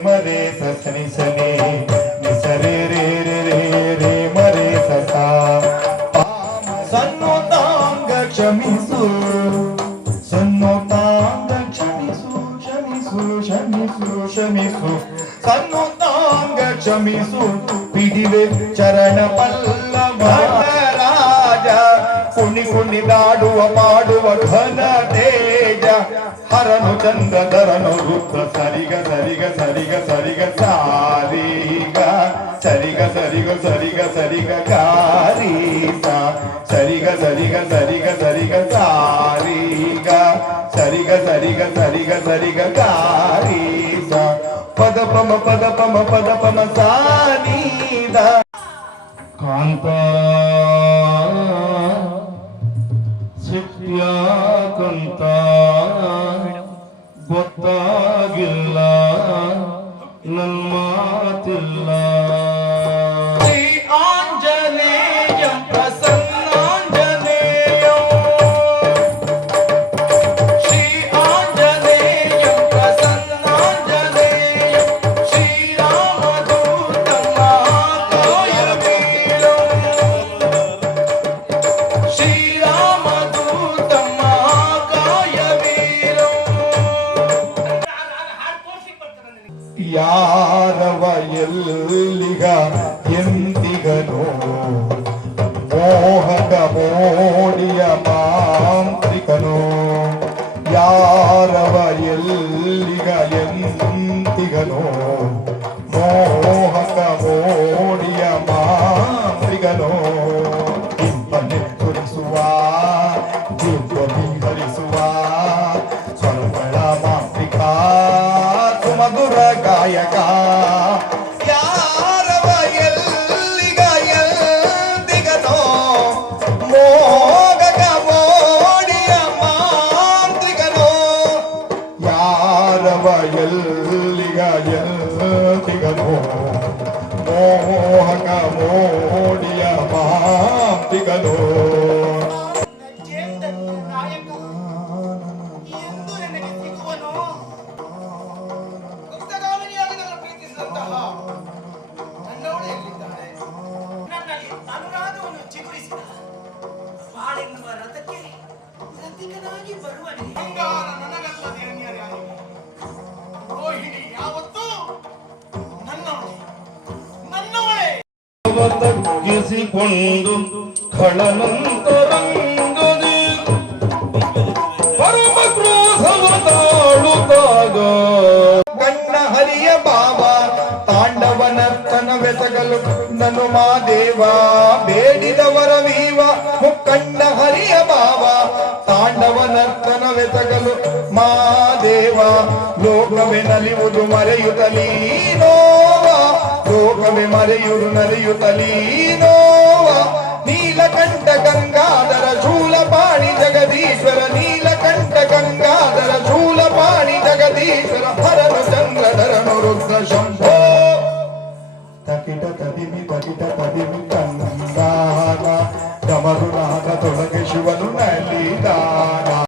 ಮರೆ ಸನಿ ಸನಿ ನಿಸರೆ ರೇ ರೇ ರೇ ರೇ ಮರೆ ಸಸ ಸನ್ನೋತಾಂಗ ಕ್ಷಮಿಸು ಸನ್ನೋತಾಂಗ ಕ್ಷಮಿಸು ಕ್ಷಮಿಸು ಕ್ಷಮಿಸು ಕ್ಷಮಿಸು ಸನ್ನೋತಾಂಗ ಕ್ಷಮಿಸು ಪಿಡಿವೆ ಚರಣ ಪಲ್ಲವ ರಾಜ ಕುಣಿ ಕುಣಿದಾಡುವ ಮಾಡುವ ಘನ ತೇಜ ಹರನು ಚಂದ್ರಧರನು ರುದ್ರ ಸರಿಗ ಸರಿಗ ಸರಿಗ ಸರಿಗ ಸಾರಿಗ ಸರಿಗ ಸರಿಗ ಸರಿಗ ಸರಿಗ ಗಾರೀಸ ಸರಿಗ ಸರಿಗ ಸರಿಗ ಸರಿಗ ಸಾರಿಗ ಸರಿಗ ಸರಿಗ ಸರಿಗ ಸರಿಗ ಗಾರೀಸ ಪದ ಪಮ ಸಾನೀದ ಕಾಂತ ಸಿಟ್ಯಾಕಂತ ಗೊತ್ತಾಗಿಲ್ಲ ನನ್ನ ಮಾತಿಲ್ಲ ಶ್ರೀ ಆಂಜನೇಯ ಪ್ರಸನ್ನಾಂಜನೇಯ ಶ್ರೀ ಆಂಜನೇಯ ಪ್ರಸನ್ನಾಂಜನೇಯ ಶ್ರೀರಾಮದೂತಮ್ಮ ಕಾಯವೀರ ಶ್ರೀರಾಮದೂತಮ್ಮ ಕಾಯವೀರ ಯಾರವ ಎಲ್ಲಿಗ ಎಂದಿಗನು ಮೋಹಕ ಮೋಡಿಯ ಮಾಂತ್ರಿಕನು ಯಾರವ ಎಲ್ಲಿಗ ಎಂದಿಗನು ಮೋಹಕ ಮೋಡಿಯ ಮಾಂತ್ರಿಕನು ಇಂಪನೆ ಸುರಿಸುವ ದಿವ್ಯದಿ ಹರಿಸುವ ಸ್ವರ್ಗಳ ಮಾಂತ್ರಿಕ ಸುಮಧುರ ಗಾಯಕ ಯಾರವ ಎಲ್ಲಿಗ ಎಂದಿಗನೋ ಮೋಹಕ ಮೋಡಿಯ ಮಾಂತ್ರಿಕನೋ ಯಾರವ ಎಲ್ಲಿಗ ಎಂದಿಗನೋ ಮೋಹಕ ಮೋಡಿಯ ಮಾಂತ್ರಿಕನೋ ತಗ್ಗಿಸಿಕೊಂಡು ಖಳನಂತರಂಗದಿ ಪರಮ ಕ್ರೋಧವ ತಾಳುತ್ತಾಗ ಕಣ್ಣ ಹರಿಯ ಬಾವ ತಾಂಡವನರ್ತನ ಬೆಸಗಲು ನನು ಮಾದೇವ ಬೇಡಿದವರ ವೀವ ಮುಕ್ಕಣ್ಣ ಹರಿಯ ಬಾವ ತಾಂಡವನರ್ತನ ಬೆಸಗಲು ಮಾದೇವ ಲೋಕವೇ ನಲಿಯುವುದು ಮರೆಯುತ್ತಲೀನೋವ ಲೋಕವೇ ಮರೆಯುವುದು ನಲಿಯುತ್ತಲೀನೋವ ನೀಲಕಂಠ ಗಂಗಾಧರ ಶೂಲಪಾಣಿ ಜಗದೀಶ್ವರ ನೀಲಕಂಠ ಗಂಗಾಧರ ಶೂಲಪಾಣಿ ಜಗದೀಶ್ವರ ಹರನು ಚಂದ್ರಧರನು ರುದ್ರ ಶಂಭೋ ತಕಿಟ ತದಿಮಿ ಕಂದಾನ ಡಮರುಣ